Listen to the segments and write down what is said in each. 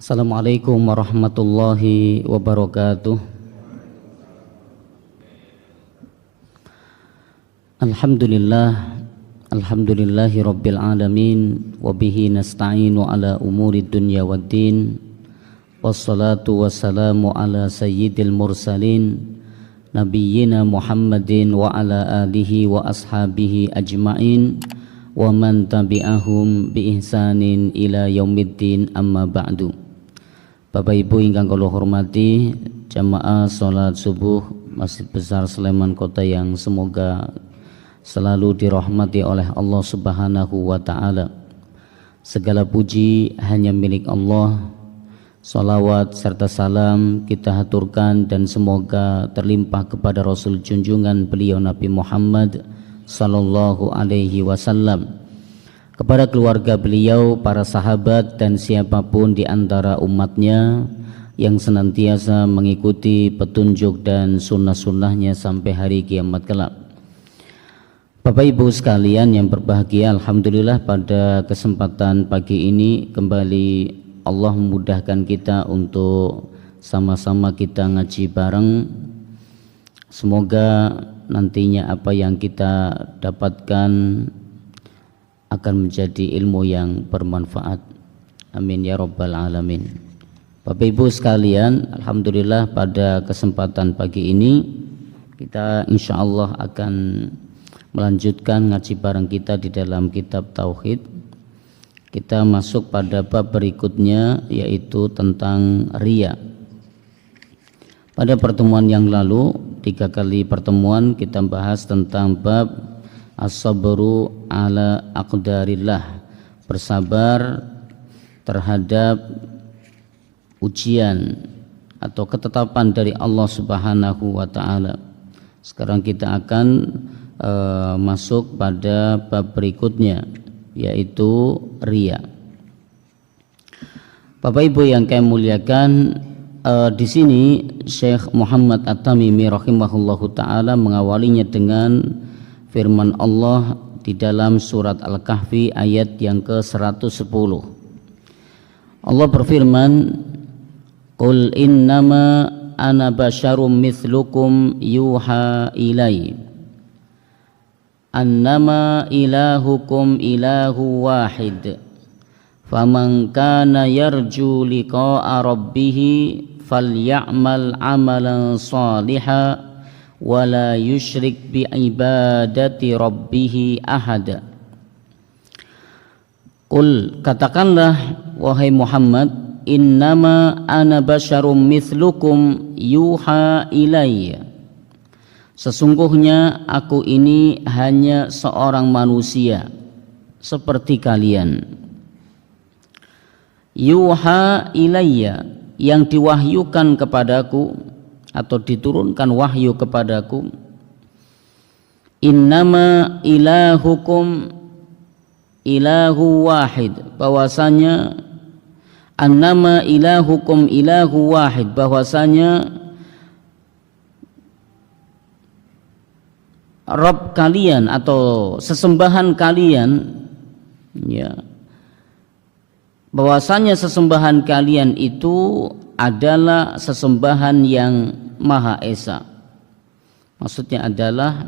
Assalamualaikum warahmatullahi wabarakatuh. Alhamdulillahi rabbil alamin. Wabihi nasta'inu ala umuri dunya waddin. Wassalatu wassalamu ala sayyidil mursalin Nabiyyina Muhammadin wa ala alihi wa ashabihi ajma'in wa man tabi'ahum bi ihsanin ila yaumiddin, amma ba'du. Bapak Ibu ingkang kula hormati, jamaah salat subuh Masjid Besar Sleman Kota yang semoga selalu dirahmati oleh Allah Subhanahu wa taala. Segala puji hanya milik Allah. Salawat serta salam kita haturkan dan semoga terlimpah kepada Rasul junjungan beliau Nabi Muhammad sallallahu alaihi wasallam, kepada keluarga beliau, para sahabat dan siapapun di antara umatnya yang senantiasa mengikuti petunjuk dan sunnah-sunnahnya sampai hari kiamat kelak. Bapak Ibu sekalian yang berbahagia, alhamdulillah pada kesempatan pagi ini kembali Allah memudahkan kita untuk sama-sama kita ngaji bareng. Semoga nantinya apa yang kita dapatkan akan menjadi ilmu yang bermanfaat. Amin ya rabbal alamin. Bapak Ibu sekalian, alhamdulillah pada kesempatan pagi ini kita insyaallah akan melanjutkan ngaji bareng kita di dalam kitab Tauhid. Kita masuk pada bab berikutnya, yaitu tentang riya. Pada pertemuan yang lalu, 3 kali pertemuan kita bahas tentang bab as-sabru ala aqdarillah, bersabar terhadap ujian atau ketetapan dari Allah Subhanahu wa taala. Sekarang kita akan masuk pada bab berikutnya, yaitu riya. Bapak Ibu yang kami muliakan, di sini Syekh Muhammad At-Tamimi rahimahullahu taala mengawalinya dengan firman Allah di dalam surat Al-Kahfi ayat yang ke-110. Allah berfirman, "Qul innama ana basyarum mithlukum yuha ilai annama ilahukum ilahu wahid faman kana yarju liqa'a rabbih falya'mal amalan shalihan wala yusyrik bi ibadati rabbih ahada." Qul, katakanlah wahai Muhammad, innama ana basyarum mithlukum yuha ilayya, sesungguhnya aku ini hanya seorang manusia seperti kalian. Yuha ilayya, yang diwahyukan kepadaku atau diturunkan wahyu kepadaku. Innama ilahukum ilahu wahid, bahwasanya annama ilahukum ilahu wahid, bahwasanya Rabb kalian atau sesembahan kalian, ya, bahwasanya sesembahan kalian itu adalah sesembahan yang Maha Esa. Maksudnya adalah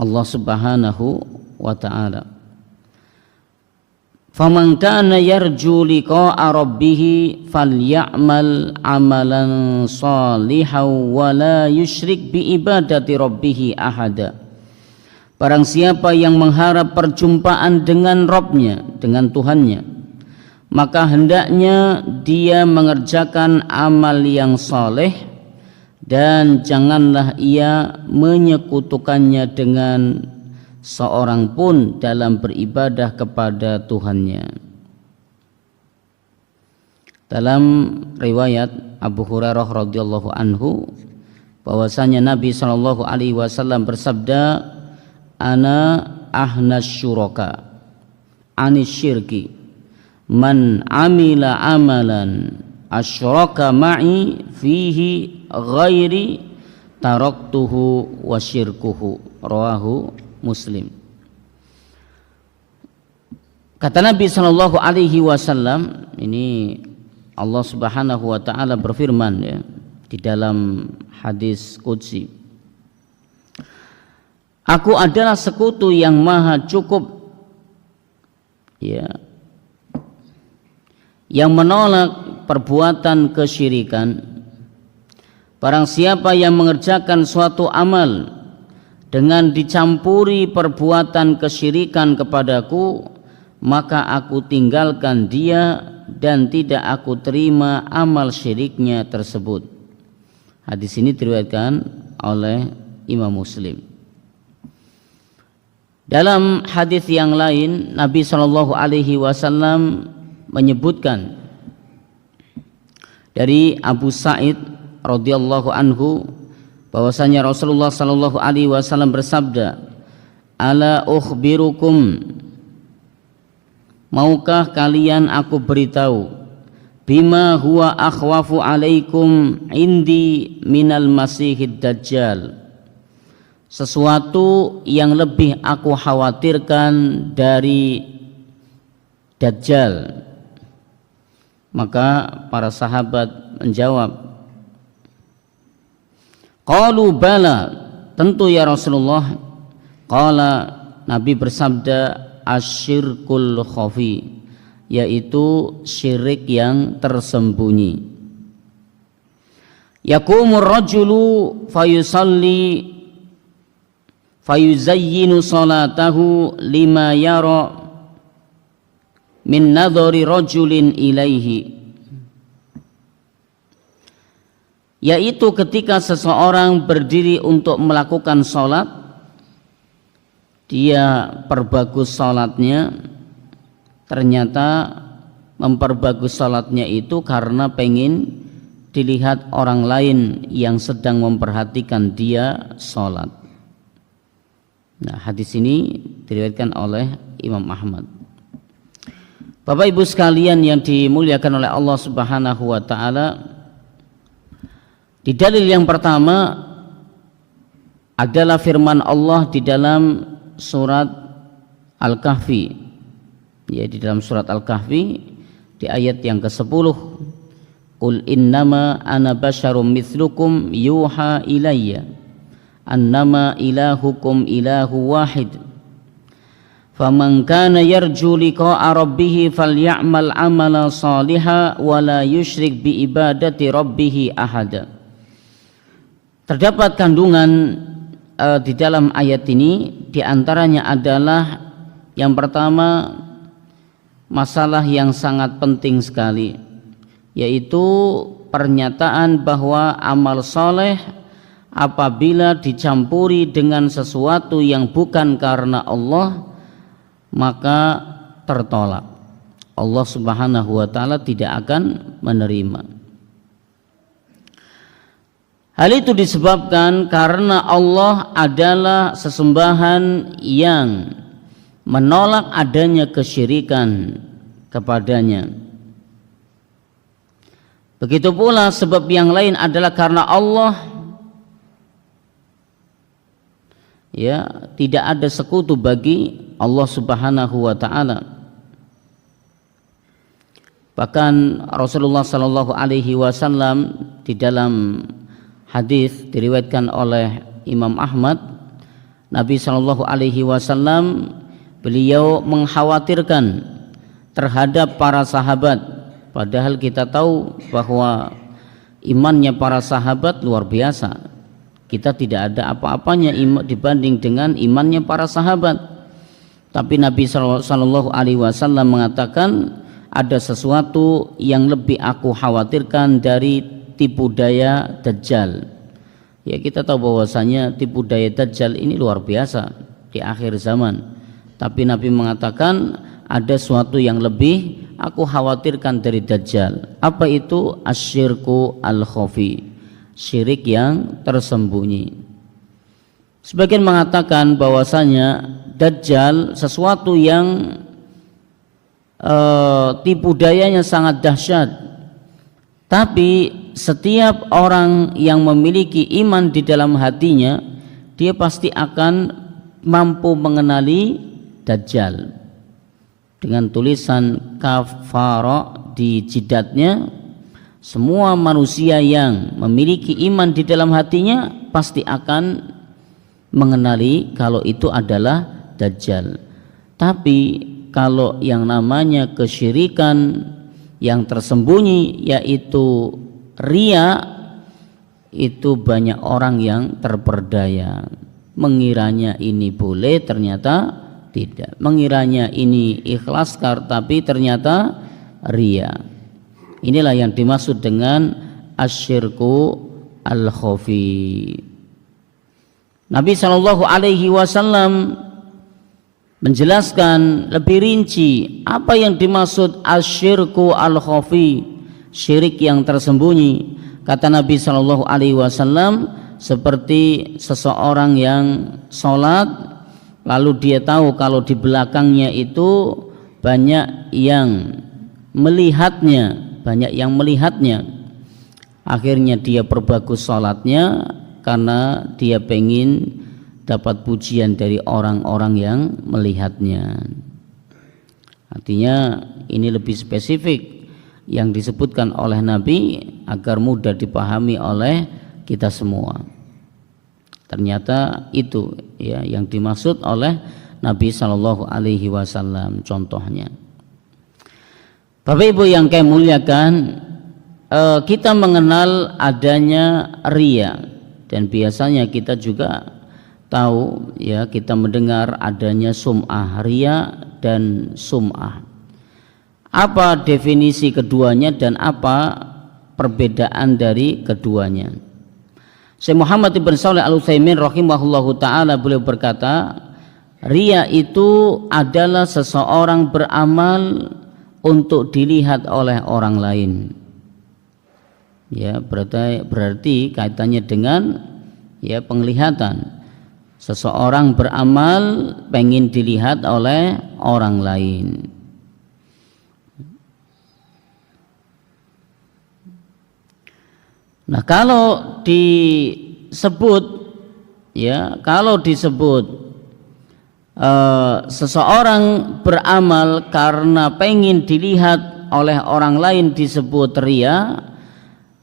Allah Subhanahu wa taala. Faman kana yarju liqa'a rabbih falyamal amalan shalihan wa la yusyrik bi ibadati rabbih ahada. Barang siapa yang mengharap perjumpaan dengan Rabbnya, dengan Tuhannya, maka hendaknya dia mengerjakan amal yang saleh dan janganlah ia menyekutukannya dengan seorang pun dalam beribadah kepada Tuhannya. Dalam riwayat Abu Hurairah radhiyallahu anhu, bahwasanya Nabi sallallahu alaihi wasallam bersabda, "Ana ahnas syuraka anis syirki, man amila amalan asyraka ma'i fihi ghairi taraktuhu wa syirkuhu." Rawahu Muslim. Kata Nabi Shallallahu Alaihi Wasallam, ini Allah Subhanahu wa taala berfirman ya di dalam hadis qudsi, Aku adalah sekutu yang maha cukup ya, yang menolak perbuatan kesyirikan. Barang siapa yang mengerjakan suatu amal dengan dicampuri perbuatan kesyirikan kepadaku, maka aku tinggalkan dia dan tidak aku terima amal syiriknya tersebut. Hadis ini diriwayatkan oleh Imam Muslim. Dalam hadis yang lain, Nabi SAW menyebutkan dari Abu Sa'id radhiyallahu anhu bahwasanya Rasulullah SAW bersabda, Ala ukhbirukum, maukah kalian aku beritahu, bima huwa akhwafu alaikum indi minal masihid dajjal, sesuatu yang lebih aku khawatirkan dari Dajjal. Maka para sahabat menjawab, qalu bala, tentu ya Rasulullah. Qala, Nabi bersabda, asyirkul khafi, yaitu syirik yang tersembunyi. Yakumur rajulu fayusalli fayuzayyinu salatahu lima yara min nadhari rajulin ilaihi, yaitu ketika seseorang berdiri untuk melakukan sholat, dia perbagus sholatnya, ternyata memperbagus sholatnya itu karena pengen dilihat orang lain yang sedang memperhatikan dia sholat. Nah, hadis ini diriwayatkan oleh Imam Ahmad. Bapak Ibu sekalian yang dimuliakan oleh Allah Subhanahu wa taala, di dalil yang pertama adalah firman Allah di dalam surat Al-Kahfi. Ya, di dalam surat Al-Kahfi di ayat yang ke-10, Qul innama ana basyarum mithlukum yuha ilayya annama ilahukum ilahu wahid faman kana yarju liqa'a rabbih falyamal amala salihan wa la yusyrik bi ibadati rabbih ahada. Terdapat kandungan di dalam ayat ini, di antaranya adalah yang pertama masalah yang sangat penting sekali, yaitu pernyataan bahwa amal soleh apabila dicampuri dengan sesuatu yang bukan karena Allah, maka tertolak. Allah Subhanahu wa taala tidak akan menerima. Hal itu disebabkan karena Allah adalah sesembahan yang menolak adanya kesyirikan kepadanya. Begitu pula sebab yang lain adalah karena Allah ya tidak ada sekutu bagi Allah Subhanahu wa taala. Bahkan Rasulullah sallallahu alaihi wasallam di dalam hadis diriwayatkan oleh Imam Ahmad, Nabi sallallahu alaihi wasallam beliau mengkhawatirkan terhadap para sahabat, padahal kita tahu bahwa imannya para sahabat luar biasa. Kita tidak ada apa-apanya dibanding dengan imannya para sahabat. Tapi Nabi sallallahu alaihi wasallam mengatakan ada sesuatu yang lebih aku khawatirkan dari tipu daya Dajjal. Ya, kita tahu bahwasanya tipu daya Dajjal ini luar biasa di akhir zaman. Tapi Nabi mengatakan ada sesuatu yang lebih aku khawatirkan dari Dajjal. Apa itu? Asyirku al-khafi, syirik yang tersembunyi. Sebagian mengatakan bahwasanya Dajjal sesuatu yang tipu dayanya sangat dahsyat. Tapi setiap orang yang memiliki iman di dalam hatinya, dia pasti akan mampu mengenali Dajjal. Dengan tulisan kafara di jidatnya, Semua manusia yang memiliki iman di dalam hatinya pasti akan mengenali kalau itu adalah Dajjal. Tapi kalau yang namanya kesyirikan yang tersembunyi yaitu riya, itu banyak orang yang terperdaya. Mengiranya ini boleh, ternyata tidak. Mengiranya ini ikhlas tapi ternyata riya. Inilah yang dimaksud dengan asyirku al-khafi. Nabi SAW menjelaskan lebih rinci apa yang dimaksud asyirku al-khafi, syirik yang tersembunyi. Kata Nabi SAW, seperti seseorang yang sholat lalu dia tahu kalau di belakangnya itu banyak yang melihatnya, akhirnya dia perbagus sholatnya karena dia pengen dapat pujian dari orang-orang yang melihatnya. Artinya ini lebih spesifik yang disebutkan oleh Nabi agar mudah dipahami oleh kita semua. Ternyata itu ya yang dimaksud oleh Nabi SAW contohnya. Bapak Ibu yang kami muliakan, kita mengenal adanya riya, dan biasanya kita juga tahu ya, kita mendengar adanya sum'ah, riya dan sum'ah. Apa definisi keduanya dan apa perbedaan dari keduanya? Syekh Muhammad ibn Shalih Al-Utsaimin rahimahullahu taala beliau berkata, riya itu adalah seseorang beramal untuk dilihat oleh orang lain. Ya, berarti kaitannya dengan ya penglihatan. Seseorang beramal pengen dilihat oleh orang lain. Nah, kalau disebut seseorang beramal karena pengen dilihat oleh orang lain disebut riya.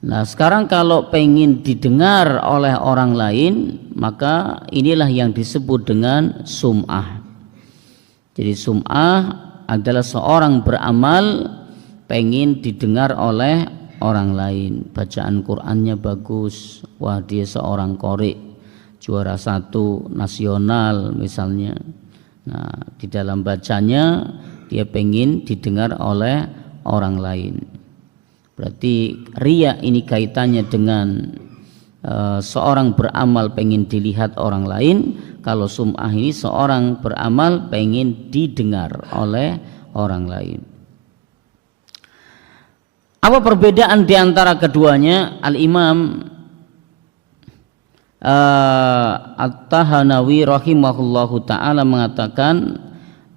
Nah, sekarang kalau pengen didengar oleh orang lain, maka inilah yang disebut dengan sum'ah. Jadi sum'ah adalah seorang beramal pengen didengar oleh orang lain. Bacaan Qur'annya bagus, wah dia seorang qori, juara 1 nasional misalnya. Nah, di dalam bacanya dia pengen didengar oleh orang lain. Berarti riya ini kaitannya dengan seorang beramal pengen dilihat orang lain. Kalau sum'ah ini seorang beramal pengen didengar oleh orang lain. Apa perbedaan di antara keduanya? Al-Imam At-Tahanawi rahimahullahu ta'ala mengatakan,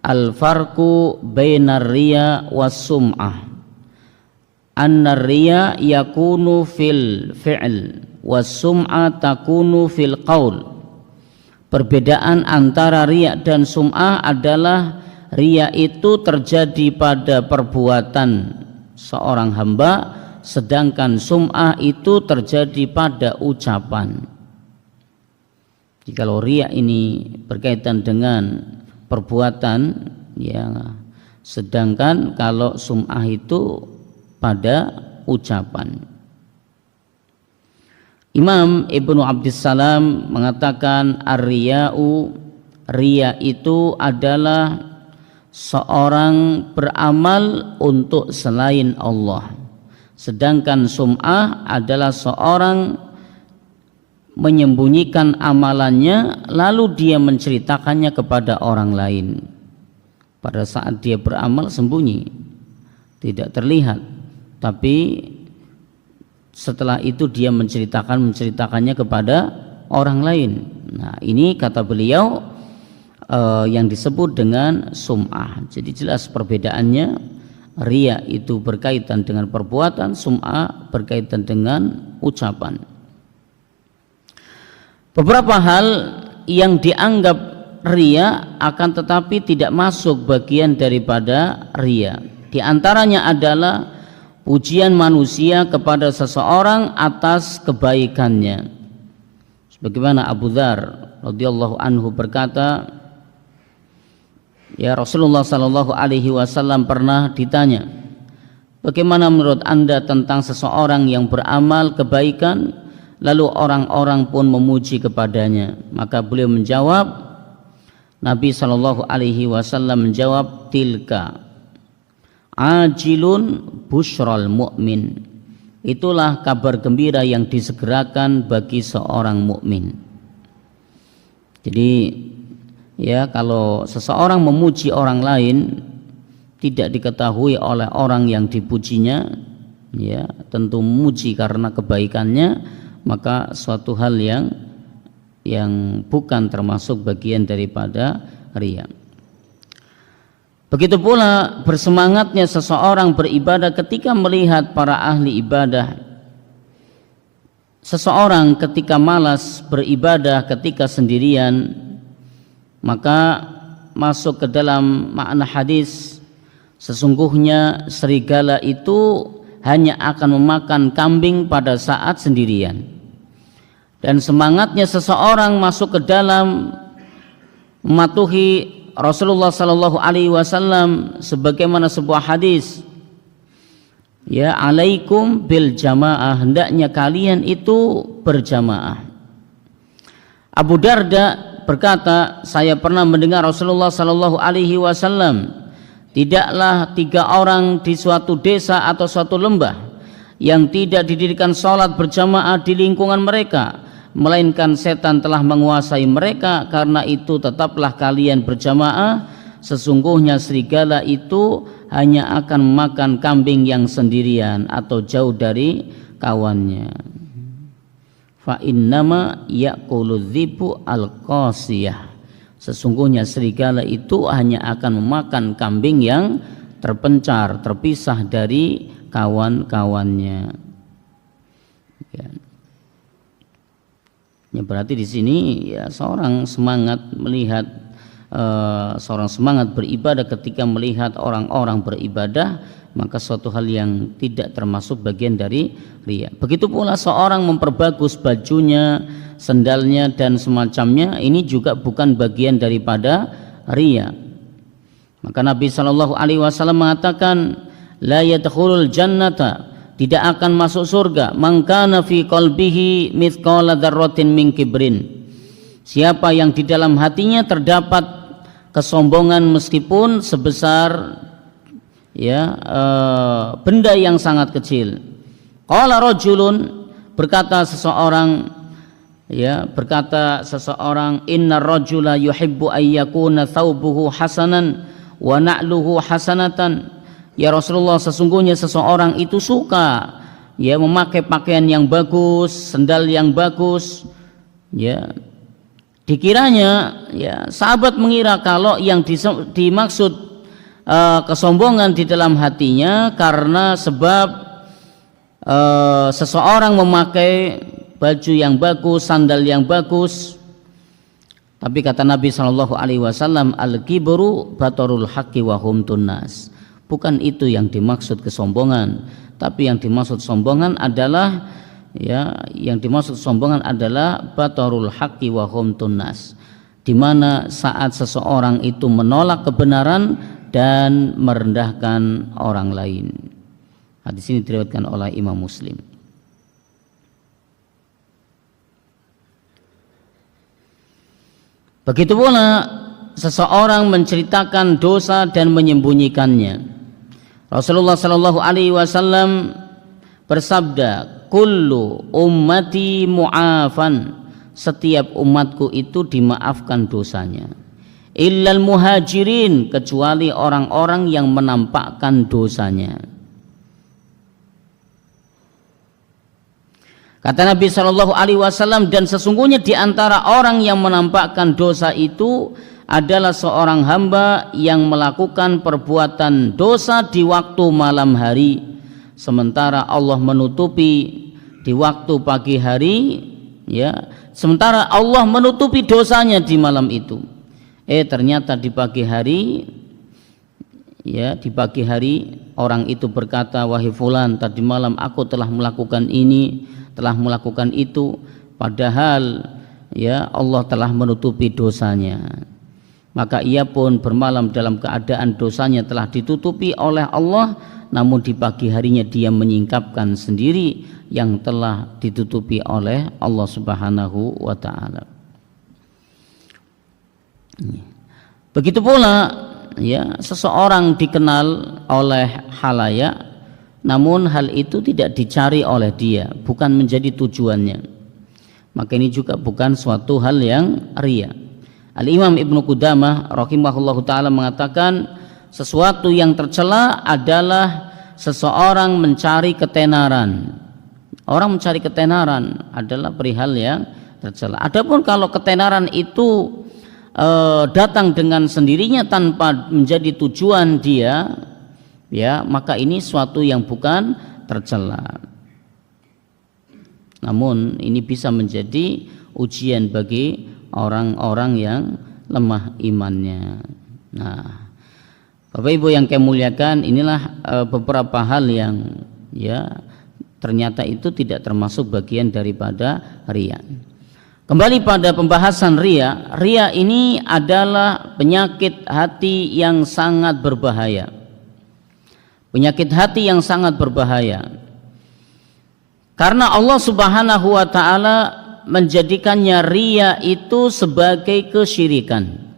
al-farqu bainar riya was sum'ah anna riya yakunu fil fi'l was sum'ah takunu fil qaul. Perbedaan antara riya dan sum'ah adalah riya itu terjadi pada perbuatan seorang hamba, sedangkan sum'ah itu terjadi pada ucapan. Jadi kalau riya ini berkaitan dengan perbuatan ya, sedangkan kalau sum'ah itu pada ucapan. Imam Ibnu Abdissalam mengatakan ar-riya'u, riya itu adalah seorang beramal untuk selain Allah, sedangkan sum'ah adalah seorang menyembunyikan amalannya lalu dia menceritakannya kepada orang lain. Pada saat dia beramal sembunyi, tidak terlihat, tapi setelah itu dia menceritakannya kepada orang lain. Nah, ini kata beliau yang disebut dengan sum'ah. Jadi jelas perbedaannya, riya itu berkaitan dengan perbuatan, sum'ah berkaitan dengan ucapan. Beberapa hal yang dianggap riya akan tetapi tidak masuk bagian daripada riya. Di antaranya adalah pujian manusia kepada seseorang atas kebaikannya. Sebagaimana Abu Dzar radhiyallahu anhu berkata, ya Rasulullah sallallahu alaihi wasallam pernah ditanya, bagaimana menurut Anda tentang seseorang yang beramal kebaikan lalu orang-orang pun memuji kepadanya? Maka beliau menjawab, Nabi sallallahu alaihi wasallam menjawab, tilka ajilun busyral mu'min. Itulah kabar gembira yang disegerakan bagi seorang mukmin. Jadi ya, kalau seseorang memuji orang lain tidak diketahui oleh orang yang dipujinya, ya tentu memuji karena kebaikannya, maka suatu hal yang bukan termasuk bagian daripada riya. Begitu pula bersemangatnya seseorang beribadah ketika melihat para ahli ibadah. Seseorang ketika malas beribadah ketika sendirian, maka masuk ke dalam makna hadis, sesungguhnya serigala itu hanya akan memakan kambing pada saat sendirian. Dan semangatnya seseorang masuk ke dalam mematuhi Rasulullah sallallahu alaihi wasallam sebagaimana sebuah hadis, ya alaikum bil jamaah, hendaknya kalian itu berjamaah. Abu Darda berkata, saya pernah mendengar Rasulullah sallallahu alaihi wasallam, tidaklah 3 orang di suatu desa atau suatu lembah yang tidak didirikan salat berjamaah di lingkungan mereka, melainkan setan telah menguasai mereka. Karena itu tetaplah kalian berjamaah, sesungguhnya serigala itu hanya akan memakan kambing yang sendirian atau jauh dari kawannya. Fa innama yaqulu dzibu al-qasiyah, sesungguhnya serigala itu hanya akan memakan kambing yang terpencar, terpisah dari kawan-kawannya. Ya, berarti di sini ya seorang semangat melihat, seorang semangat beribadah ketika melihat orang-orang beribadah, maka suatu hal yang tidak termasuk bagian dari riya. Begitu pula seorang memperbagus bajunya, sendalnya dan semacamnya, ini juga bukan bagian daripada riya. Maka Nabi sallallahu alaihi wasallam mengatakan, la yadkhulul jannata, tidak akan masuk surga, man kana fi qalbihi mithqala dzarratin min kibrin, siapa yang di dalam hatinya terdapat kesombongan meskipun sebesar benda yang sangat kecil. Qala rajulun, berkata seseorang, inna rajula yuhibbu ayyakuna thawbuhu hasanan wa na'luhu hasanatan. Ya Rasulullah, sesungguhnya seseorang itu suka memakai pakaian yang bagus, sendal yang bagus. Dikiranya sahabat mengira kalau yang dimaksud kesombongan di dalam hatinya karena sebab seseorang memakai baju yang bagus, sandal yang bagus. Tapi kata Nabi sallallahu alaihi wasallam, al-kibru batarul haqqi wa humtun nas. Bukan itu yang dimaksud kesombongan, tapi yang dimaksud sombongan adalah batarul haqqi wa humtun nas, di mana saat seseorang itu menolak kebenaran dan merendahkan orang lain. Hadis ini diriwayatkan oleh Imam Muslim. Begitu pula seseorang menceritakan dosa dan menyembunyikannya. Rasulullah sallallahu alaihi wasallam bersabda, kullu ummati mu'afan, setiap umatku itu dimaafkan dosanya, illal muhajirin, kecuali orang-orang yang menampakkan dosanya. Kata Nabi sallallahu alaihi wasallam, dan sesungguhnya di antara orang yang menampakkan dosa itu adalah seorang hamba yang melakukan perbuatan dosa di waktu malam hari, sementara Allah menutupi di waktu pagi hari, sementara Allah menutupi dosanya di malam itu. Ternyata di pagi hari ya, di pagi hari orang itu berkata, wahai fulan, tadi malam aku telah melakukan ini, telah melakukan itu, padahal ya Allah telah menutupi dosanya. Maka ia pun bermalam dalam keadaan dosanya telah ditutupi oleh Allah, namun di pagi harinya dia menyingkapkan sendiri yang telah ditutupi oleh Allah Subhanahu wa taala. Begitu pula ya, seseorang dikenal oleh khalayak, namun hal itu tidak dicari oleh dia, bukan menjadi tujuannya, maka ini juga bukan suatu hal yang riya. Al-Imam Ibnu Qudamah rahimahullahu taala mengatakan, sesuatu yang tercela adalah seseorang mencari ketenaran. Orang mencari ketenaran adalah perihal yang tercela. Adapun kalau ketenaran itu datang dengan sendirinya tanpa menjadi tujuan dia, ya, maka ini suatu yang bukan tercela. Namun ini bisa menjadi ujian bagi orang-orang yang lemah imannya. Nah, Bapak Ibu yang kami muliakan, inilah beberapa hal yang ya ternyata itu tidak termasuk bagian daripada riya. Kembali pada pembahasan riya, riya ini adalah penyakit hati yang sangat berbahaya. Penyakit hati yang sangat berbahaya. Karena Allah Subhanahu wa taala menjadikannya riya itu sebagai kesyirikan.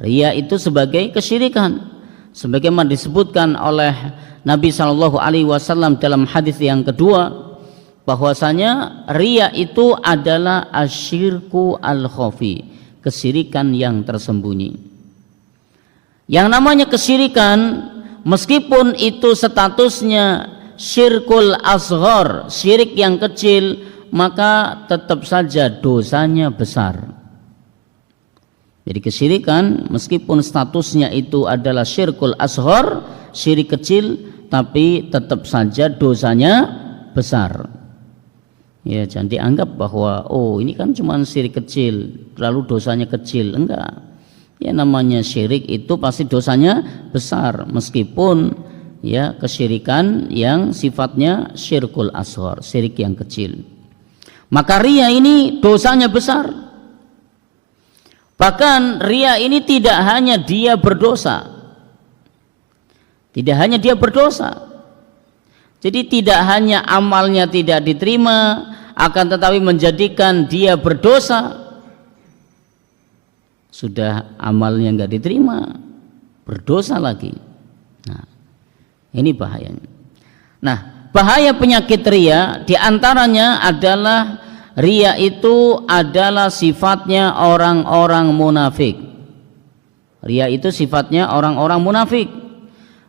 Riya itu sebagai kesyirikan, sebagaimana disebutkan oleh Nabi SAW dalam hadis yang kedua, bahwasanya riya itu adalah asyirku al-khafi, kesyirikan yang tersembunyi. Yang namanya kesyirikan, meskipun itu statusnya syirkul asghar, syirik yang kecil, maka tetap saja dosanya besar. Jadi kesyirikan meskipun statusnya itu adalah syirkul asghar, syirik kecil, tapi tetap saja dosanya besar. Ya, jangan dianggap bahwa oh ini kan cuma syirik kecil, lalu dosanya kecil. Enggak. Ya, namanya syirik itu pasti dosanya besar, meskipun ya kesyirikan yang sifatnya syirkul asghar, syirik yang kecil. Maka riya ini dosanya besar. Bahkan riya ini tidak hanya dia berdosa. Tidak hanya dia berdosa. Jadi tidak hanya amalnya tidak diterima, akan tetapi menjadikan dia berdosa. Sudah amalnya enggak diterima, berdosa lagi. Nah, ini bahayanya. Nah, bahaya penyakit riya diantaranya adalah riya itu adalah sifatnya orang-orang munafik. Riya itu sifatnya orang-orang munafik.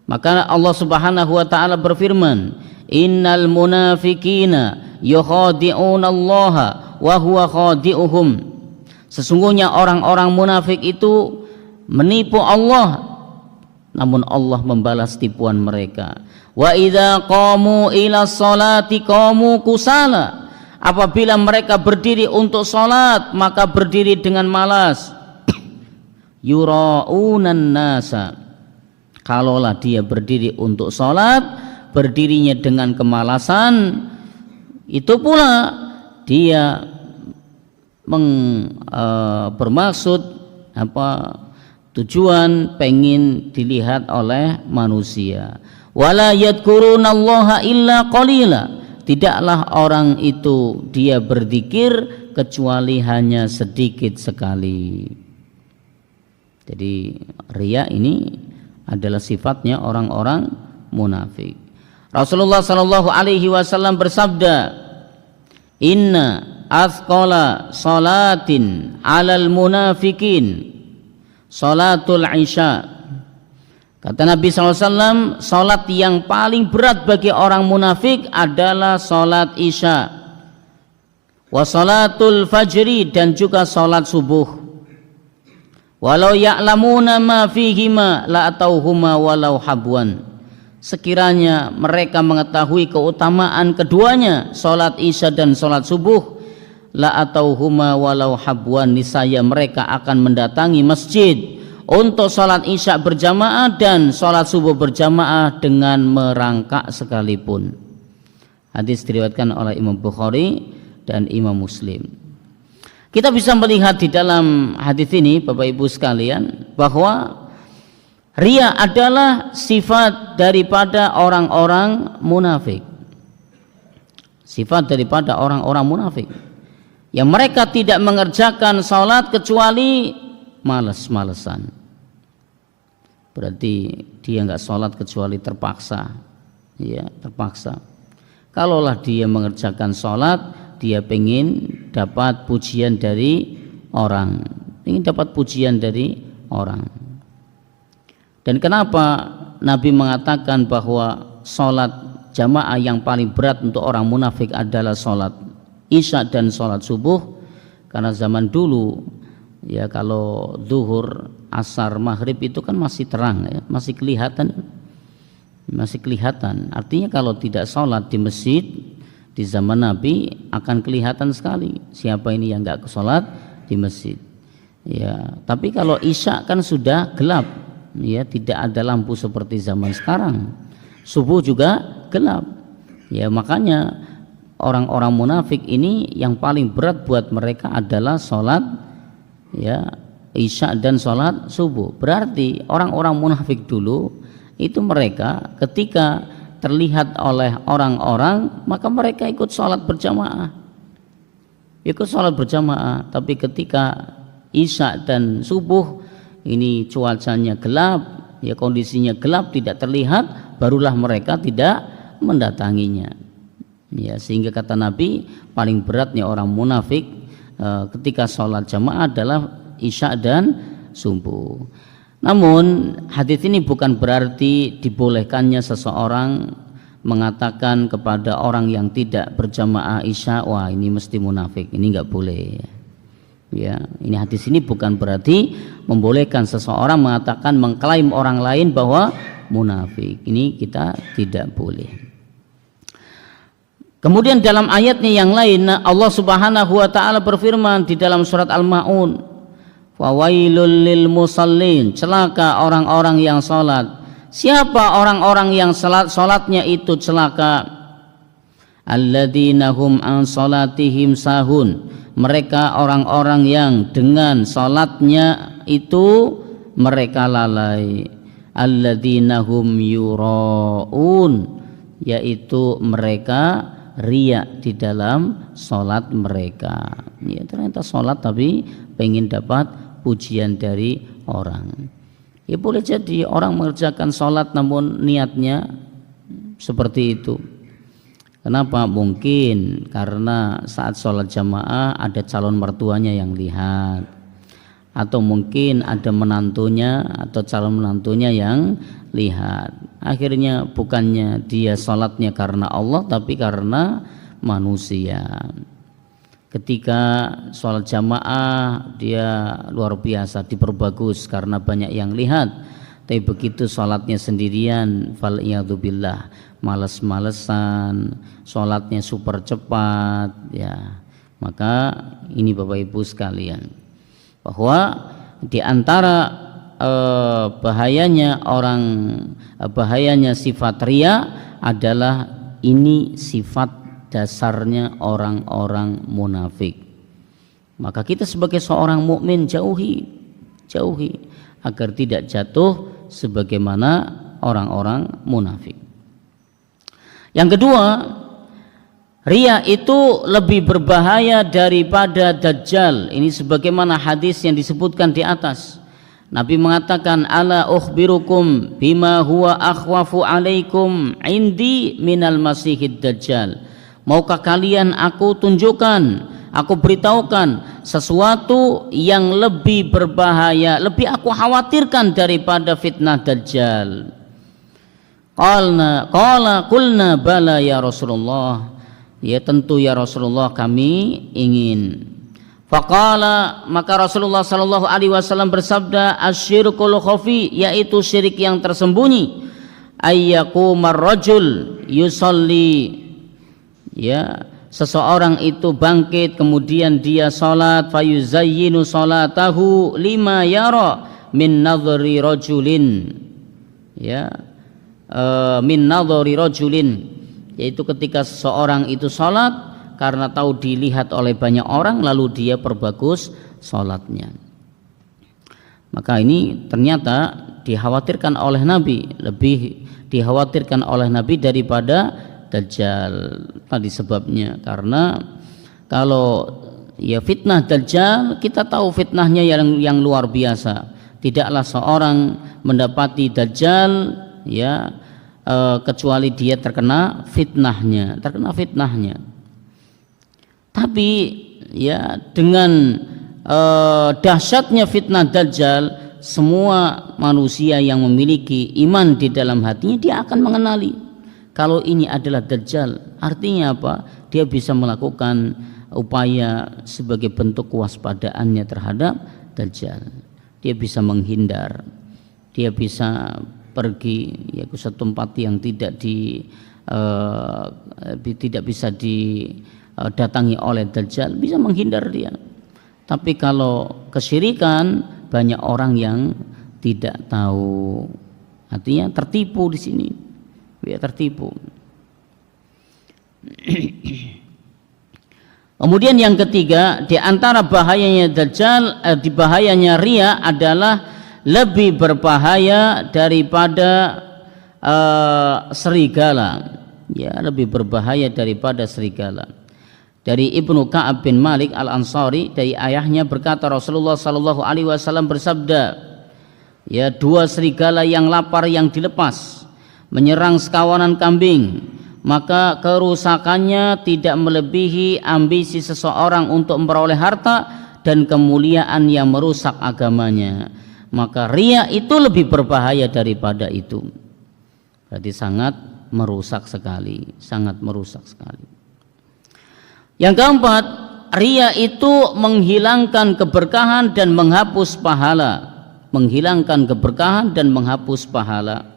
Maka Allah Subhanahu wa taala berfirman, "Innal munafiqina yukhadi'unallaha wa huwa khadi'uhum." Sesungguhnya orang-orang munafik itu menipu Allah, namun Allah membalas tipuan mereka. Wa idza qamu ila sholati qamu kusala. Apabila mereka berdiri untuk salat, maka berdiri dengan malas. Yura'unan nasa. Kalaulah dia berdiri untuk salat, berdirinya dengan kemalasan, itu pula dia bermaksud tujuan pengin dilihat oleh manusia. Wala yadhkurunallaha illa qalila. Tidaklah orang itu dia berzikir kecuali hanya sedikit sekali. Jadi riya ini adalah sifatnya orang-orang munafik. Rasulullah sallallahu alaihi wasallam bersabda, "Inna athqala salatin 'alal munafikin salatul isya." Kata Nabi SAW, salat yang paling berat bagi orang munafik adalah salat isya, wa salatul fajri, dan juga salat subuh. Walau ya'lamuna ma fihima la atauhuma walau habwan. Sekiranya mereka mengetahui keutamaan keduanya, salat isya dan salat subuh, la atauhuma walau habwan, niscaya mereka akan mendatangi masjid untuk sholat isya berjamaah dan sholat subuh berjamaah dengan merangkak sekalipun. Hadis diriwayatkan oleh Imam Bukhari dan Imam Muslim. Kita bisa melihat di dalam hadis ini, Bapak Ibu sekalian, bahwa riya adalah sifat daripada orang-orang munafik. Sifat daripada orang-orang munafik yang mereka tidak mengerjakan sholat kecuali malas-malesan. Berarti dia nggak sholat kecuali terpaksa, ya terpaksa. Kalaulah dia mengerjakan sholat, dia pengen dapat pujian dari orang, pengen dapat pujian dari orang. Dan kenapa Nabi mengatakan bahwa sholat jamaah yang paling berat untuk orang munafik adalah sholat isya dan sholat subuh? Karena zaman dulu ya kalau zuhur, asar, maghrib itu kan masih terang, ya, masih kelihatan. Artinya kalau tidak sholat di masjid di zaman Nabi akan kelihatan sekali siapa ini yang nggak sholat di masjid. Ya, tapi kalau isya kan sudah gelap, ya tidak ada lampu seperti zaman sekarang. Subuh juga gelap. Ya makanya orang-orang munafik ini yang paling berat buat mereka adalah sholat ya isya dan sholat subuh. Berarti orang-orang munafik dulu itu mereka ketika terlihat oleh orang-orang maka mereka ikut sholat berjamaah, tapi ketika isya dan subuh ini cuacanya gelap, ya kondisinya gelap tidak terlihat, barulah mereka tidak mendatanginya. Ya, sehingga kata Nabi paling beratnya orang munafik ketika sholat jamaah adalah isya dan subuh. Namun hadis ini bukan berarti dibolehkannya seseorang mengatakan kepada orang yang tidak berjamaah isya, wah ini mesti munafik, ini enggak boleh. Ya, ini hadis ini bukan berarti membolehkan seseorang mengatakan, mengklaim orang lain bahwa munafik. Ini kita tidak boleh. Kemudian dalam ayatnya yang lain Allah Subhanahu wa taala berfirman di dalam surat Al-Maun, "Fawailul lil musallin," celaka orang-orang yang salat. Siapa orang-orang yang salatnya itu celaka? Alladzina hum an salatihim sahun. Mereka orang-orang yang dengan salatnya itu mereka lalai. Alladzina hum yuraun, yaitu mereka riya di dalam salat mereka. Ya, ternyata salat tapi pengen dapat pujian dari orang. Ya boleh jadi orang mengerjakan sholat namun niatnya seperti itu. Kenapa? Mungkin karena saat sholat jamaah ada calon mertuanya yang lihat, atau mungkin ada menantunya atau calon menantunya yang lihat. Akhirnya bukannya dia sholatnya karena Allah tapi karena manusia. Ketika sholat jamaah dia luar biasa diperbagus karena banyak yang lihat, tapi begitu sholatnya sendirian fal'iyadzubillah, males-malesan, sholatnya super cepat, ya maka ini Bapak Ibu sekalian, bahwa di antara bahayanya sifat riya adalah ini sifat dasarnya orang-orang munafik. Maka kita sebagai seorang mukmin jauhi agar tidak jatuh sebagaimana orang-orang munafik. Yang kedua, riya itu lebih berbahaya daripada dajjal. Ini sebagaimana hadis yang disebutkan di atas. Nabi mengatakan, ala ukhbirukum bima huwa akhwafu alaikum indi minal masihid dajjal. Maukah kalian aku tunjukkan, aku beritahukan sesuatu yang lebih berbahaya, lebih aku khawatirkan daripada fitnah dajjal. Qulna bala ya Rasulullah. Ya tentu ya Rasulullah kami ingin. Faqala, maka Rasulullah sallallahu alaihi wasallam bersabda, asyirkul khafi, yaitu syirik yang tersembunyi. Ayyaqumar rajul yusalli, ya seseorang itu bangkit kemudian dia salat, fayuzayyinu salatahu lima yara min nadhri rajulin, ya, min nadhri rajulin, yaitu ketika seseorang itu sholat karena tahu dilihat oleh banyak orang lalu dia perbagus sholatnya. Maka ini ternyata dikhawatirkan oleh Nabi, lebih dikhawatirkan oleh Nabi daripada Dajjal. Tadi sebabnya karena kalau ya fitnah Dajjal, kita tahu fitnahnya yang luar biasa. Tidaklah seorang mendapati Dajjal ya kecuali dia terkena fitnahnya. Tapi ya dengan dahsyatnya fitnah Dajjal, semua manusia yang memiliki iman di dalam hatinya dia akan mengenali kalau ini adalah Dajjal. Artinya apa? Dia bisa melakukan upaya sebagai bentuk kewaspadaannya terhadap Dajjal. Dia bisa menghindar, dia bisa pergi ya ke satu tempat yang tidak bisa didatangi oleh Dajjal, bisa menghindar dia. Tapi kalau kesyirikan, banyak orang yang tidak tahu, artinya tertipu di sini, ya tertipu. Kemudian yang ketiga, di antara bahayanya Dajjal, bahayanya riya adalah lebih berbahaya daripada serigala. Ya, lebih berbahaya daripada serigala. Dari Ibnu Ka'ab bin Malik Al-Ansari, dari ayahnya berkata, Rasulullah sallallahu alaihi wasallam bersabda, ya, dua serigala yang lapar yang dilepas menyerang sekawanan kambing, maka kerusakannya tidak melebihi ambisi seseorang untuk memperoleh harta dan kemuliaan yang merusak agamanya. Maka riya itu lebih berbahaya daripada itu. Berarti sangat merusak sekali, sangat merusak sekali. Yang keempat, riya itu menghilangkan keberkahan dan menghapus pahala. Menghilangkan keberkahan dan menghapus pahala.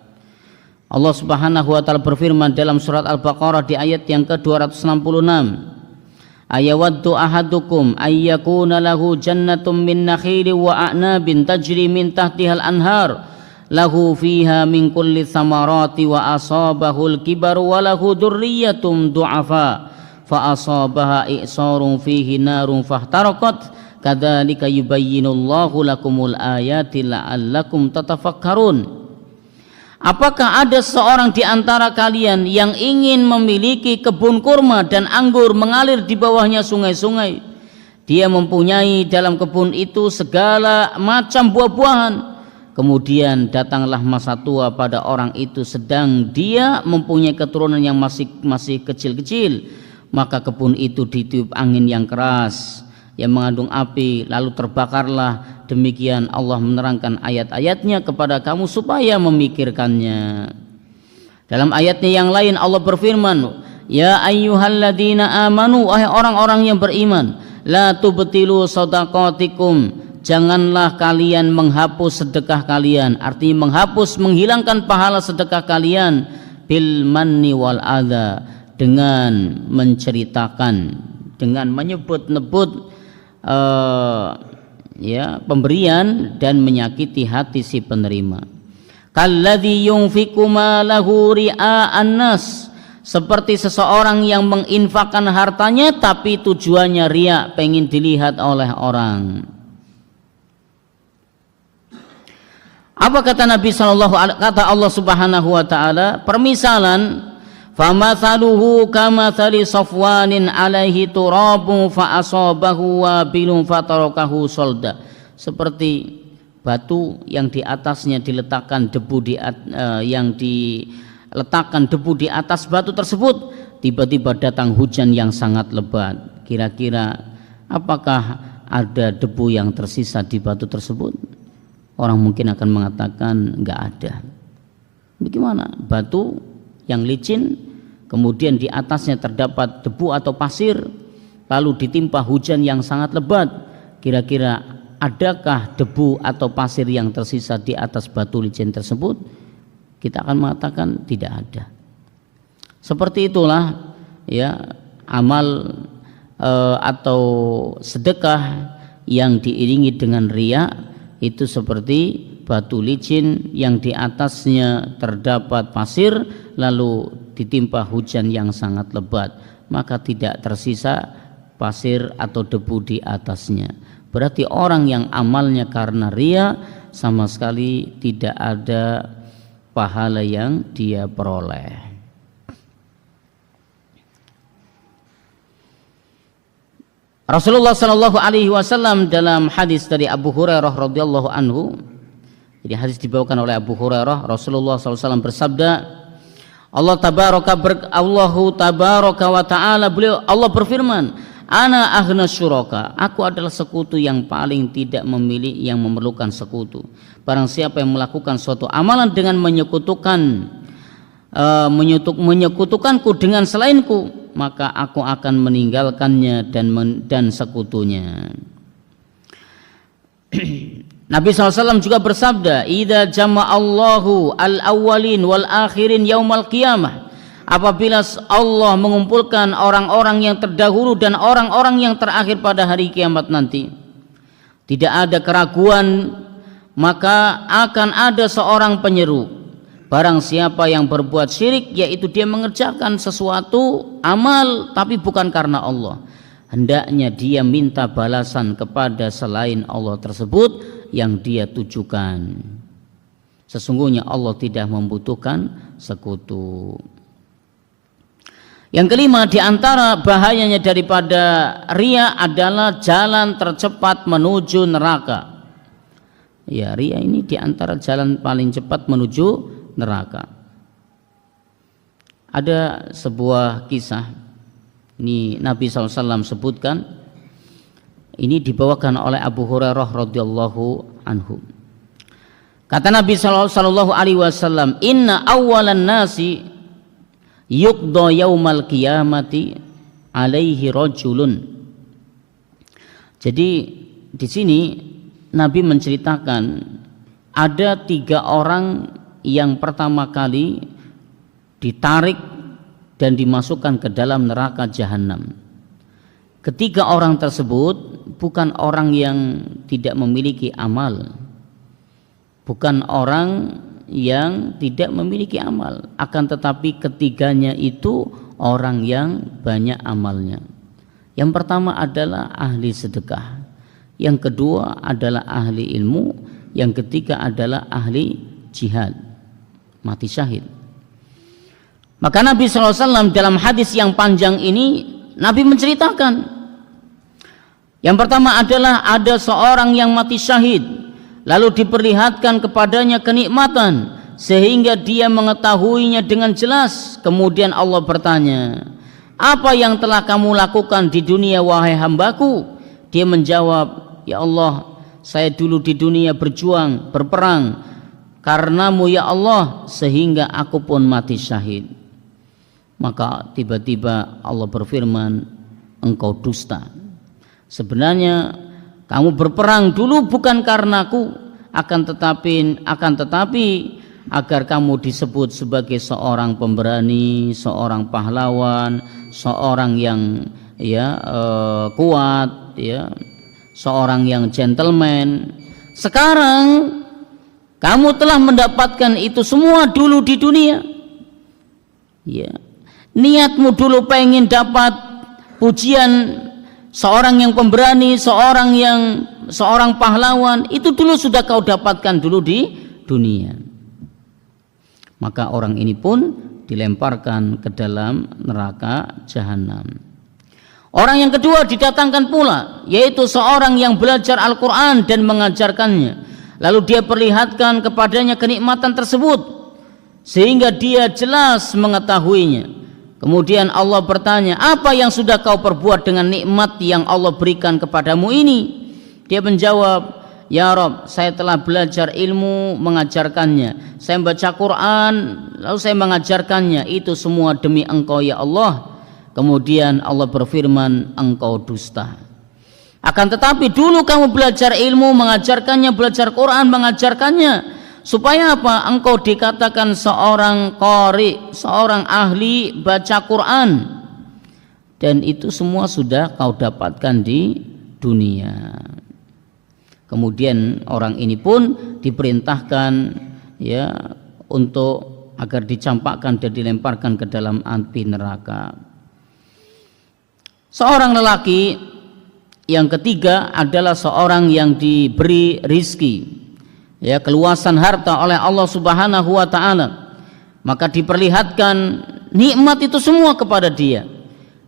Allah Subhanahu wa taala berfirman dalam surat Al-Baqarah di ayat yang ke-266. Ayawaddu ahadukum ayyakuna lahu jannatum min nakhili wa a'nabin tajri min tahtihal anhar lahu fiha min kulli thamarati wa asabahul kibaru wa lahu dzurriyyatum du'afa fa asabaha i'sarun fihi narun fahtarakat kadzalika yubayyinullahu lakumul ayati la'allakum tatafakkarun. Apakah ada seorang di antara kalian yang ingin memiliki kebun kurma dan anggur mengalir di bawahnya sungai-sungai? Dia mempunyai dalam kebun itu segala macam buah-buahan. Kemudian datanglah masa tua pada orang itu sedang dia mempunyai keturunan yang masih kecil-kecil. Maka kebun itu ditiup angin yang keras yang mengandung api, lalu terbakarlah. Demikian Allah menerangkan ayat-ayatnya kepada kamu supaya memikirkannya. Dalam ayatnya yang lain Allah berfirman, ya ayyuhalladzina amanu, wahai orang-orang yang beriman, la tubtilu shadaqatikum, janganlah kalian menghapus sedekah kalian. Artinya menghapus, menghilangkan pahala sedekah kalian bil manni wal adha, dengan menceritakan, dengan menyebut-nebut ya, pemberian dan menyakiti hati si penerima. Kalladzi yunfiqu malahu ria'an nas, seperti seseorang yang menginfakkan hartanya tapi tujuannya riya, pengen dilihat oleh orang. Apa kata Nabi sallallahu alaihi wasallam, kata Allah Subhanahu wa taala, permisalan famathaluhu kamathali safwanin alaihi turabu fa asabahu wabilun fatarakahu solda. Seperti batu yang di atasnya diletakkan debu yang diletakkan debu di atas batu tersebut, tiba-tiba datang hujan yang sangat lebat. Kira-kira apakah ada debu yang tersisa di batu tersebut? Orang mungkin akan mengatakan enggak ada. Bagaimana? Batu yang licin, kemudian di atasnya terdapat debu atau pasir, lalu ditimpa hujan yang sangat lebat. Kira-kira adakah debu atau pasir yang tersisa di atas batu licin tersebut? Kita akan mengatakan tidak ada. Seperti itulah ya amal atau sedekah yang diiringi dengan riya itu seperti batu licin yang di atasnya terdapat pasir lalu ditimpa hujan yang sangat lebat, maka tidak tersisa pasir atau debu di atasnya. Berarti orang yang amalnya karena riya sama sekali tidak ada pahala yang dia peroleh. Rasulullah Shallallahu Alaihi Wasallam dalam hadis dari Abu Hurairah radhiyallahu anhu, jadi hadis dibawakan oleh Abu Hurairah, Rasulullah SAW bersabda, Allahu tabaraka wa ta'ala, Allah berfirman, ana aghna syuraka, aku adalah sekutu yang paling tidak memilih yang memerlukan sekutu. Barang siapa yang melakukan suatu amalan dengan menyekutukanku dengan selainku, maka aku akan meninggalkannya dan sekutunya. Nabi SAW juga bersabda, idza jama'allahu al-awwalin wal akhirin yaumal qiyamah, apabila Allah mengumpulkan orang-orang yang terdahulu dan orang-orang yang terakhir pada hari kiamat nanti, tidak ada keraguan, maka akan ada seorang penyeru, barang siapa yang berbuat syirik, yaitu dia mengerjakan sesuatu amal tapi bukan karena Allah, hendaknya dia minta balasan kepada selain Allah tersebut yang dia tujukan. Sesungguhnya Allah tidak membutuhkan sekutu. Yang kelima, di antara bahayanya daripada riya adalah jalan tercepat menuju neraka. Ya, riya ini di antara jalan paling cepat menuju neraka. Ada sebuah kisah, ini Nabi SAW sebutkan, ini dibawakan oleh Abu Hurairah radhiyallahu anhu. Kata Nabi sallallahu alaihi wasallam, inna awwalan nasi yuqda yaumal qiyamati alaihi rajulun. Jadi di sini Nabi menceritakan ada 3 orang yang pertama kali ditarik dan dimasukkan ke dalam neraka jahanam. Ketiga orang tersebut bukan orang yang tidak memiliki amal, bukan orang yang tidak memiliki amal, akan tetapi ketiganya itu orang yang banyak amalnya. Yang pertama adalah ahli sedekah, yang kedua adalah ahli ilmu, yang ketiga adalah ahli jihad, mati syahid. Maka Nabi SAW dalam hadis yang panjang ini Nabi menceritakan, yang pertama adalah ada seorang yang mati syahid, lalu diperlihatkan kepadanya kenikmatan sehingga dia mengetahuinya dengan jelas. Kemudian Allah bertanya, apa yang telah kamu lakukan di dunia wahai hambaku? Dia menjawab, ya Allah, saya dulu di dunia berjuang, berperang karenamu ya Allah, sehingga aku pun mati syahid. Maka tiba-tiba Allah berfirman, engkau dusta. Sebenarnya kamu berperang dulu bukan karenaku, akan tetapi agar kamu disebut sebagai seorang pemberani, seorang pahlawan, seorang yang kuat, seorang yang gentleman. Sekarang kamu telah mendapatkan itu semua dulu di dunia. Niatmu dulu pengen dapat pujian seorang yang pemberani, seorang pahlawan, itu dulu sudah kau dapatkan dulu di dunia. Maka orang ini pun dilemparkan ke dalam neraka jahanam. Orang yang kedua didatangkan pula, yaitu seorang yang belajar Al-Quran dan mengajarkannya. Lalu dia perlihatkan kepadanya kenikmatan tersebut sehingga dia jelas mengetahuinya. Kemudian Allah bertanya, apa yang sudah kau perbuat dengan nikmat yang Allah berikan kepadamu ini? Dia menjawab, ya Rabb, saya telah belajar ilmu, mengajarkannya. Saya membaca Quran, lalu saya mengajarkannya. Itu semua demi engkau ya Allah. Kemudian Allah berfirman, engkau dusta. Akan tetapi dulu kamu belajar ilmu, mengajarkannya, belajar Quran, mengajarkannya. Supaya apa? Engkau dikatakan seorang qari, seorang ahli baca Quran. Dan itu semua sudah kau dapatkan di dunia. Kemudian orang ini pun diperintahkan ya untuk agar dicampakkan dan dilemparkan ke dalam api neraka. Seorang lelaki yang ketiga adalah seorang yang diberi rizki, ya, keluasan harta oleh Allah Subhanahu wa taala, maka diperlihatkan nikmat itu semua kepada dia.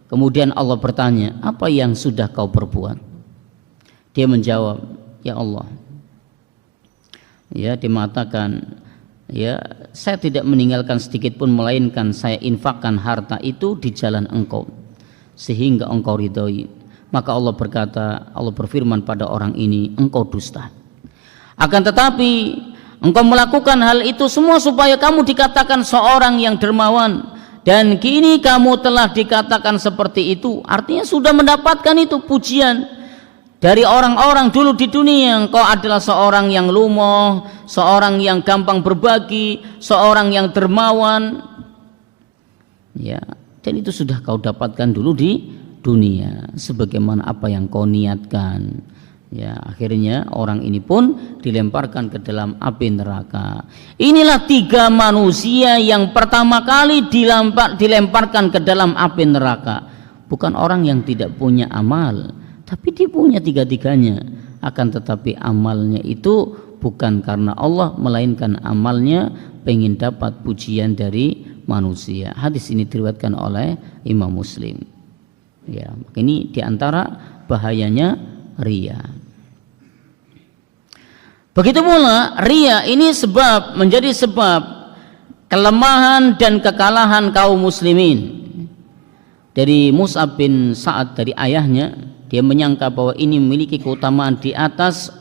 Kemudian Allah bertanya, apa yang sudah kau perbuat? Dia menjawab, ya Allah, ya, dia mengatakan, ya, saya tidak meninggalkan sedikit pun melainkan saya infakkan harta itu di jalan Engkau sehingga Engkau ridhoi. Maka Allah berkata, Allah berfirman pada orang ini, engkau dusta. Akan tetapi engkau melakukan hal itu semua supaya kamu dikatakan seorang yang dermawan, dan kini kamu telah dikatakan seperti itu. Artinya sudah mendapatkan itu pujian dari orang-orang dulu di dunia. Engkau adalah seorang yang lumoh, seorang yang gampang berbagi, seorang yang dermawan, ya, dan itu sudah kau dapatkan dulu di dunia sebagaimana apa yang kau niatkan. Ya, akhirnya orang ini pun dilemparkan ke dalam api neraka. Inilah tiga manusia yang pertama kali dilemparkan ke dalam api neraka. Bukan orang yang tidak punya amal, tapi dia punya tiga-tiganya. Akan tetapi amalnya itu bukan karena Allah, melainkan amalnya pengen dapat pujian dari manusia. Hadis ini diriwayatkan oleh Imam Muslim. Ya, ini diantara bahayanya riya. Begitu pula riya ini menjadi sebab kelemahan dan kekalahan kaum muslimin. Dari Mus'ab bin Sa'ad, dari ayahnya, dia menyangka bahwa ini memiliki keutamaan di atas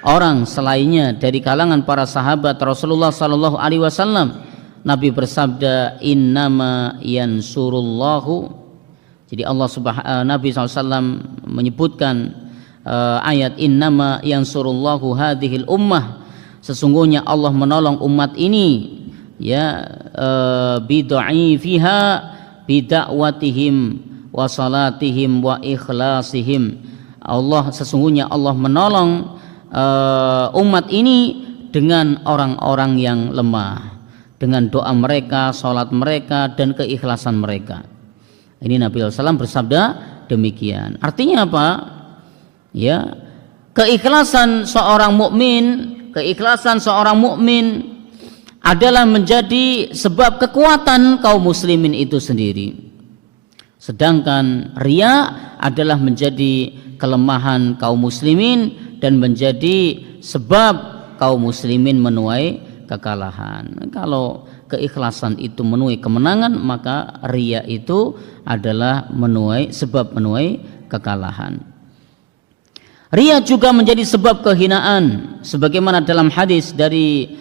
orang selainnya dari kalangan para sahabat Rasulullah sallallahu alaihi wasallam. Nabi bersabda, innama yansurullahu. Jadi Nabi SAW menyebutkan ayat innama yansurullahu hadhil ummah, sesungguhnya Allah menolong umat ini, ya, bidha'ifiha bidakwatihim wa salatihim wa ikhlasihim. Sesungguhnya Allah menolong umat ini dengan orang-orang yang lemah, dengan doa mereka, salat mereka, dan keikhlasan mereka. Ini Nabi SAW bersabda demikian. Artinya apa? Ya, keikhlasan seorang mukmin adalah menjadi sebab kekuatan kaum muslimin itu sendiri. Sedangkan riya adalah menjadi kelemahan kaum muslimin dan menjadi sebab kaum muslimin menuai kekalahan. Kalau keikhlasan itu menuai kemenangan, maka riya itu adalah sebab menuai kekalahan. Riya juga menjadi sebab kehinaan, sebagaimana dalam hadis dari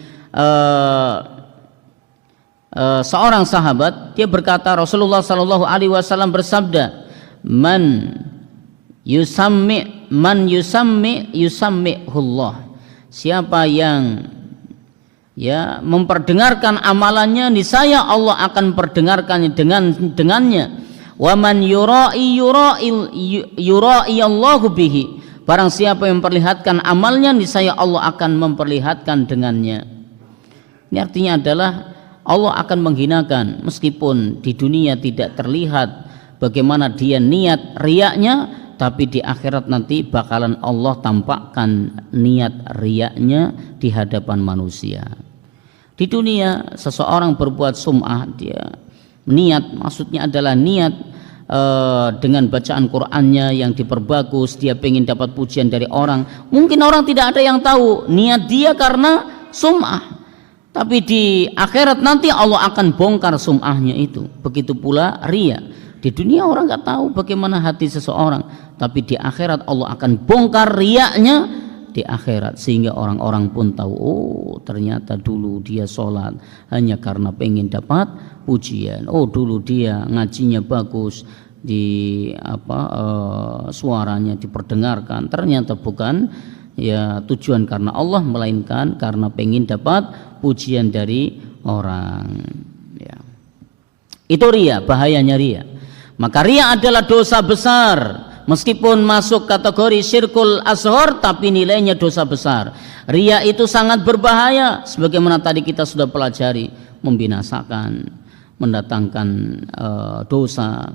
seorang sahabat, dia berkata, Rasulullah sallallahu alaihi wasallam bersabda, man yusammihullah, siapa yang, ya, memperdengarkan amalannya, niscaya Allah akan perdengarkannya dengannya. Wa man yura'i Allahu bihi, barang siapa yang memperlihatkan amalnya, niscaya Allah akan memperlihatkan dengannya. Ini artinya adalah Allah akan menghinakan, meskipun di dunia tidak terlihat bagaimana dia niat riyanya, tapi di akhirat nanti bakalan Allah tampakkan niat riyanya di hadapan manusia. Di dunia seseorang berbuat sum'ah, dia niat, maksudnya adalah niat dengan bacaan Qur'annya yang diperbagus, dia pengen dapat pujian dari orang. Mungkin orang tidak ada yang tahu niat dia karena sum'ah, tapi di akhirat nanti Allah akan bongkar sum'ahnya itu. Begitu pula riya. Di dunia orang nggak tahu bagaimana hati seseorang, tapi di akhirat Allah akan bongkar riyanya di akhirat, sehingga orang-orang pun tahu, oh ternyata dulu dia sholat hanya karena pengen dapat pujian, oh dulu dia ngajinya bagus, suaranya diperdengarkan, ternyata bukan ya tujuan karena Allah, melainkan karena pengen dapat pujian dari orang. Ya. Itu riya, bahayanya riya. Maka riya adalah dosa besar, meskipun masuk kategori syirkul ashor, tapi nilainya dosa besar. Riya itu sangat berbahaya, sebagaimana tadi kita sudah pelajari, membinasakan, mendatangkan dosa,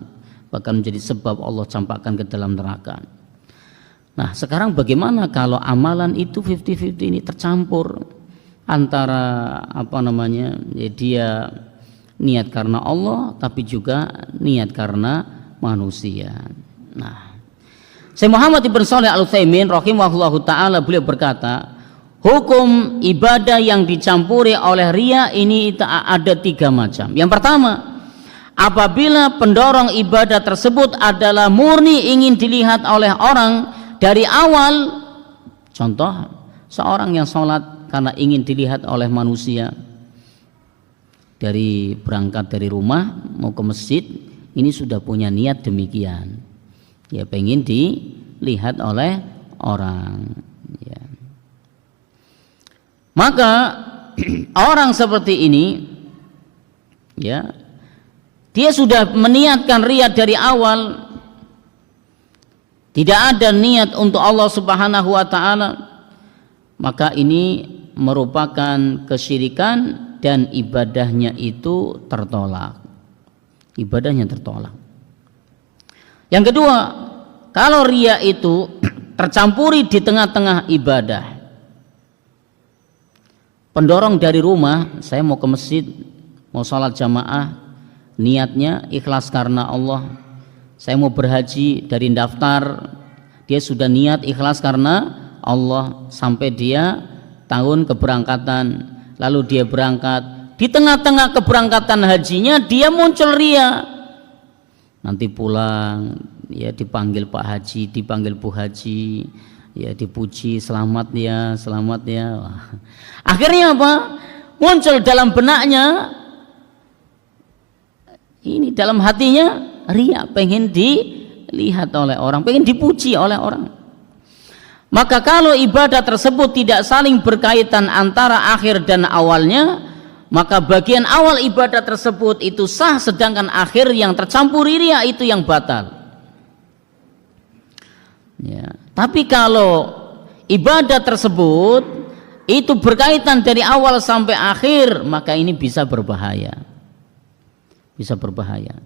bahkan menjadi sebab Allah campakkan ke dalam neraka. Nah, sekarang bagaimana kalau amalan itu 50-50 ini tercampur antara ya, dia niat karena Allah tapi juga niat karena manusia. Nah, Syekh Muhammad Ibn Shalih Al-Utsaimin rahimahullahu taala beliau berkata, hukum ibadah yang dicampuri oleh riya ini ada 3 macam. Yang pertama, apabila pendorong ibadah tersebut adalah murni ingin dilihat oleh orang dari awal, contoh seorang yang sholat karena ingin dilihat oleh manusia, dari berangkat dari rumah mau ke masjid, ini sudah punya niat demikian, ya pengen dilihat oleh orang, ya. Maka orang seperti ini, ya, dia sudah meniatkan riya dari awal, tidak ada niat untuk Allah Subhanahu wa taala, maka ini merupakan kesyirikan dan ibadahnya itu tertolak. Ibadahnya tertolak. Yang kedua, kalau riya itu tercampuri di tengah-tengah ibadah, pendorong dari rumah, saya mau ke masjid, mau sholat jamaah, niatnya ikhlas karena Allah. Saya mau berhaji, dari daftar dia sudah niat ikhlas karena Allah, sampai dia tahun keberangkatan, lalu dia berangkat, di tengah-tengah keberangkatan hajinya dia muncul riya. Nanti pulang, ya dipanggil Pak Haji, dipanggil Bu Haji, ya dipuji, selamat ya, selamat ya. Wah. Akhirnya apa? Muncul dalam benaknya, ini dalam hatinya riya, pengen dilihat oleh orang, pengen dipuji oleh orang. Maka kalau ibadah tersebut tidak saling berkaitan antara akhir dan awalnya, maka bagian awal ibadah tersebut itu sah, sedangkan akhir yang tercampur riya itu yang batal. Ya. Tapi kalau ibadah tersebut itu berkaitan dari awal sampai akhir, maka ini bisa berbahaya. Bisa berbahaya.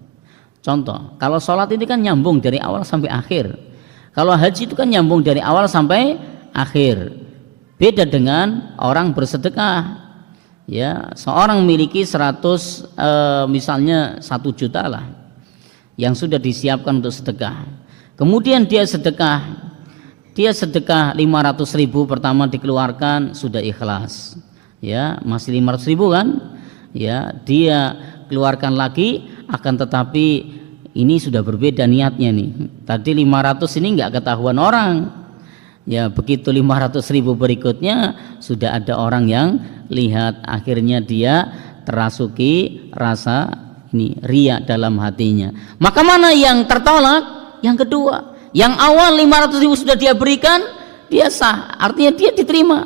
Contoh, kalau sholat ini kan nyambung dari awal sampai akhir. Kalau haji itu kan nyambung dari awal sampai akhir. Beda dengan orang bersedekah. Ya, seorang memiliki 100 misalnya 1 juta lah yang sudah disiapkan untuk sedekah. Kemudian dia sedekah 500.000 pertama dikeluarkan, sudah ikhlas. Ya, masih 500.000 kan? Ya, dia keluarkan lagi, akan tetapi ini sudah berbeda niatnya nih. Tadi 500 ini enggak ketahuan orang. Ya, begitu 500.000 berikutnya sudah ada orang yang lihat, akhirnya dia terasuki rasa ini riya dalam hatinya. Maka mana yang tertolak? Yang kedua. Yang awal 500.000 sudah dia berikan, dia sah, artinya dia diterima.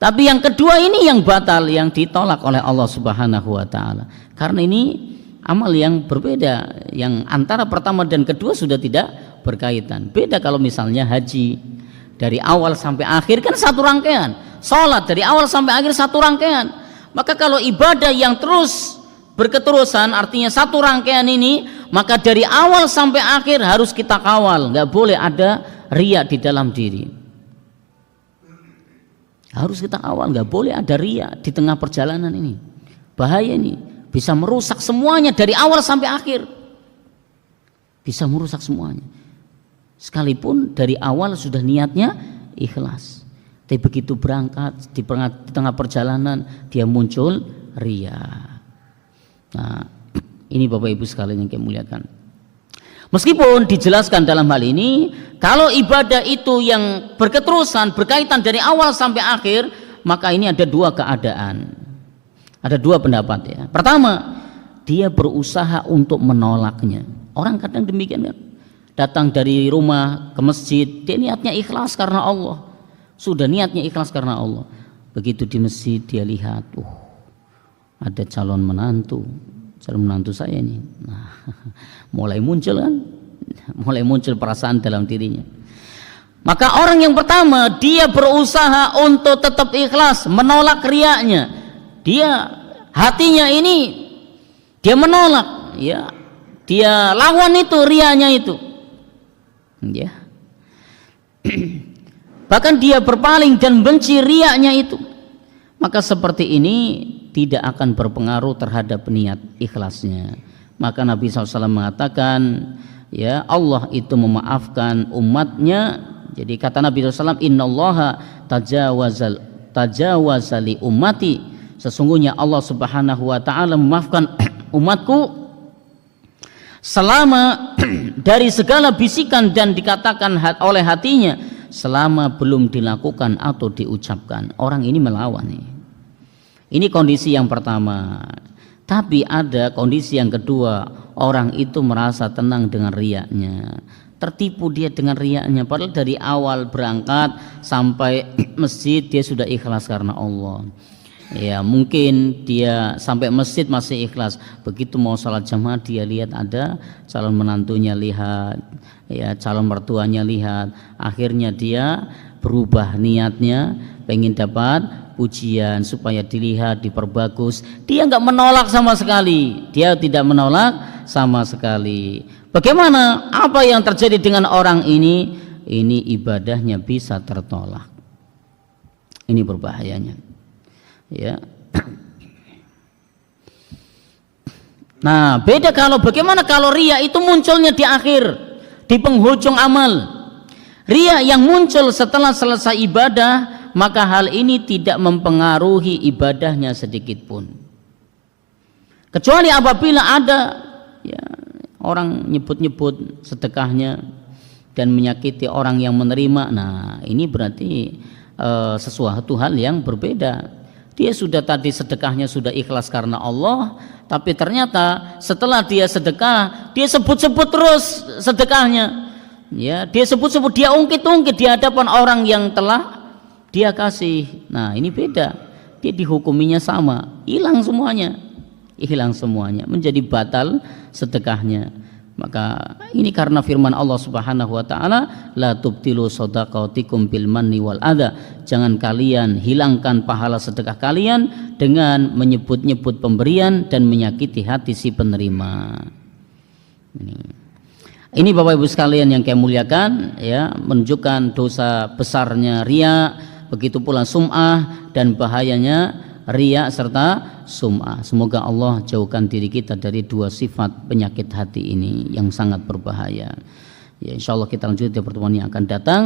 Tapi yang kedua ini yang batal, yang ditolak oleh Allah Subhanahu wa taala. Karena ini amal yang berbeda, yang antara pertama dan kedua sudah tidak berkaitan. Beda kalau misalnya haji, dari awal sampai akhir kan satu rangkaian. Sholat dari awal sampai akhir satu rangkaian. Maka kalau ibadah yang terus berketerusan, artinya satu rangkaian ini, maka dari awal sampai akhir harus kita kawal. Nggak boleh ada riya di dalam diri. Harus kita kawal, nggak boleh ada riya di tengah perjalanan ini. Bahaya ini. Bisa merusak semuanya dari awal sampai akhir. Bisa merusak semuanya. Sekalipun dari awal sudah niatnya ikhlas, tapi begitu berangkat di tengah perjalanan dia muncul riya. Nah, ini Bapak Ibu sekalian yang kami muliakan. Meskipun dijelaskan dalam hal ini, kalau ibadah itu yang berketerusan, berkaitan dari awal sampai akhir, maka ini ada 2 keadaan. Ada 2 pendapat ya. Pertama, dia berusaha untuk menolaknya. Orang kadang demikian kan. Datang dari rumah ke masjid, dia niatnya ikhlas karena Allah. Sudah niatnya ikhlas karena Allah. Begitu di masjid dia lihat, ada calon menantu saya ini. Nah, mulai muncul kan. mulai muncul perasaan dalam dirinya. Maka orang yang pertama, dia berusaha untuk tetap ikhlas, menolak riyanya. Dia hatinya ini dia menolak, ya. Dia lawan itu riyanya itu. Ya. Bahkan dia berpaling dan benci riyanya itu. Maka seperti ini tidak akan berpengaruh terhadap niat ikhlasnya. Maka Nabi SAW mengatakan, ya, Allah itu memaafkan umatnya. Jadi kata Nabi SAW, innallaha tajawaza li ummati, sesungguhnya Allah Subhanahu wa taala memaafkan umatku selama dari segala bisikan dan dikatakan oleh hatinya, selama belum dilakukan atau diucapkan. Orang ini melawan nih. Ini kondisi yang pertama. Tapi ada kondisi yang kedua, orang itu merasa tenang dengan riyanya, tertipu dia dengan riyanya, padahal dari awal berangkat sampai masjid dia sudah ikhlas karena Allah. Ya, mungkin dia sampai masjid masih ikhlas, begitu mau salat jamaah dia lihat ada calon menantunya lihat, ya, calon mertuanya lihat, akhirnya dia berubah niatnya, pengen dapat pujian supaya dilihat, diperbagus. Dia enggak menolak sama sekali, dia tidak menolak sama sekali. Bagaimana? Apa yang terjadi dengan orang ini? Ini ibadahnya bisa tertolak. Ini berbahayanya. Ya. Nah, beda bagaimana kalau riya itu munculnya di akhir, di penghujung amal. Riya yang muncul setelah selesai ibadah, maka hal ini tidak mempengaruhi ibadahnya sedikit pun. Kecuali apabila ada, ya, orang nyebut-nyebut sedekahnya dan menyakiti orang yang menerima. Nah, ini berarti sesuatu hal yang berbeda. Dia sudah tadi sedekahnya sudah ikhlas karena Allah, tapi ternyata setelah dia sedekah, dia sebut-sebut terus sedekahnya. Ya, dia sebut-sebut, dia ungkit-ungkit di hadapan orang yang telah dia kasih. Nah, ini beda. Dia dihukuminya sama, hilang semuanya. Hilang semuanya, menjadi batal sedekahnya. Maka ini karena firman Allah Subhanahu wa taala, la tubtilu shadaqatikum bil manni wal adza. Jangan kalian hilangkan pahala sedekah kalian dengan menyebut-nyebut pemberian dan menyakiti hati si penerima. Ini Bapak Ibu sekalian yang kami muliakan, ya, menunjukkan dosa besarnya riya, begitu pula sum'ah dan bahayanya riya serta sum'ah. Semoga Allah jauhkan diri kita dari dua sifat penyakit hati ini yang sangat berbahaya. Ya, insyaallah kita lanjut di pertemuan yang akan datang,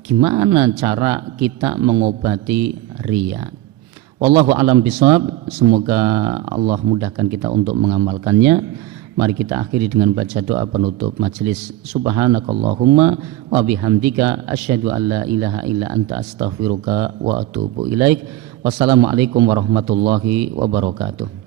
gimana cara kita mengobati riya. Wallahu alam bisawab. Semoga Allah mudahkan kita untuk mengamalkannya. Mari kita akhiri dengan baca doa penutup majelis. Subhanakallahumma wa bihamdika asyhadu an la ilaha illa anta astaghfiruka wa atubu ilaik. Wassalamualaikum warahmatullahi wabarakatuh.